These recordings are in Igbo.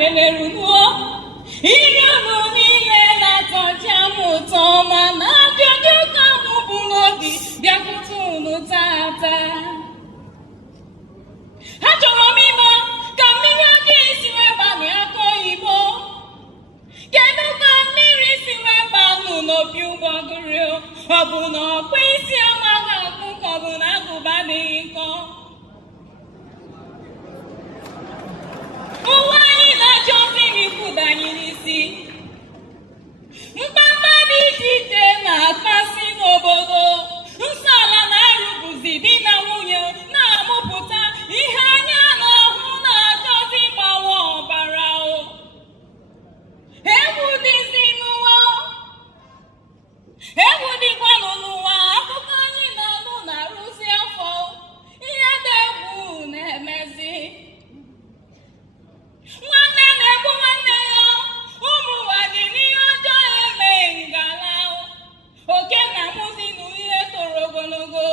kenerunuo iri unu niile na-atọcha m ụtọ ma na ajụjụ ka mụ bụ n'obi bịakwute unu tata. Achọrọ m ịma ka mmiri ọjọọ si wee banụ aka oyibo. Kedu ka mmiri si wee banụ n'opi ụgbọgụrụ? Ọ bụ na ọkpụ isi amaghị akpụ ka ọ bụ na agụba adịghị nkọ? Ụwa anyị na-achọzi ịkụda anyị n'isi. Mkpamkpa dị iche iche na-akpasị n'obodo. Nsọ ala na-arụbụzi di na nwunye na-amụpụta ihe anya na-ahụ na-achọzi ịgbawa ọbara. Egwu dịzi n'ụwa, egwu dịkwanụ n'ụwa. Akụkọ anyị na-anụ na-arụzi afọ, ihe dị egwu na-emezi. Nwanne na-egbu nwanne ya, ụmụ ụwa dị n'ihe ọjọọ eme ngala. Oke na-amụzi n'ihe toro ogologo.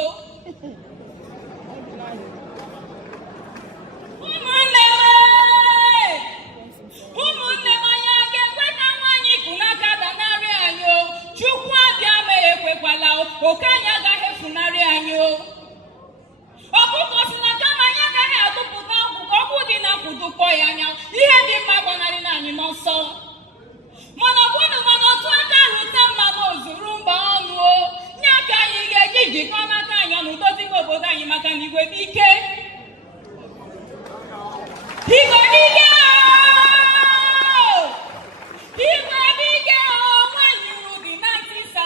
Ụmụnne m, anyị a ga-ekwe ka nwaanyị kwunaka danarị anyị? Chukwu abịa ma ekwekwala, oke anyị agaghị efunarị anyị. Ọkụkọ si na kama anyị agaghị atụpụta nkwụ ka ọkụ dị na kwudukpọ ya anya, ihe dị mma gbanarị na anyị n'ọsọ. Mana kwunu mana otu aka rute mmadụ ozuru mba ọnụ nye ka anyị ga-eji jikọ n'aka anyị ọnụ doziwe obodo anyị maka na igwe bụ ike. Igwe bụ ike! Igwe bụ ike! Nwaanyị uru dị na ntịsa.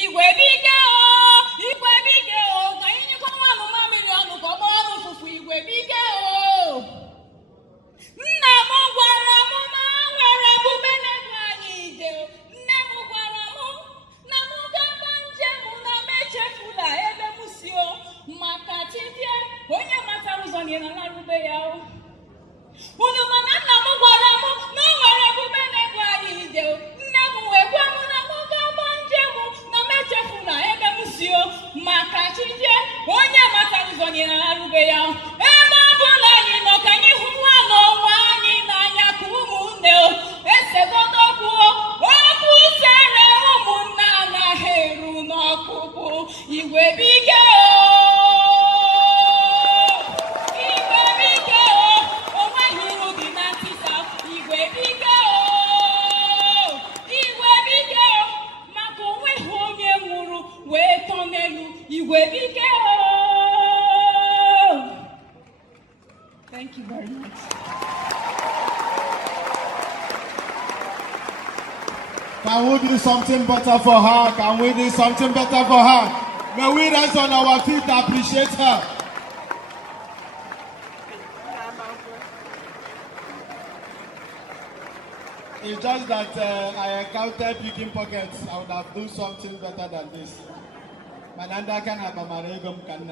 Igwe bụ ike! Igwe bụ ike! Ka anyị nyekwa nwanụ mamịrị ọnụ ka ọ gbaa ọnụ ụfụfụ. Igwe bụ ike! Nna m gwara m na nwere ebube na-edu anyị ije. Nne m gwara m na m gaba njem na m echefula ebe m si maka chibie onye matara ụzọ nyere larube ya. Unu mana nna m gwara m na o nwere ebube na-edu anyị ije. Nne m wee gwa m na m gaba njem na m echefula ebe m si maka chibie onye matara ụzọ nyere larube ya. Ebe ọ bụla anyị nọ ka anyị hụ nwa n'onwe anyị n'anya ka ụmụnne esegodokwu okwu sere ụmụnne anaghị eru n'ọkpụkpụ. Igwe bụ ike! Igwe bụ ike! O nweghị uru dị na ntịsa. Igwe bụ ike! Igwe bụ ike! Maka o nweghị onye nwụrụ wee tọ n'elu. Igwe bụ ike! Thank you very much. Can we do something better for her? Can we do something better for her? May we rise on our feet to appreciate her. It's just that I encountered picking pockets. I would have done something better than this. Mananda can have a marigum can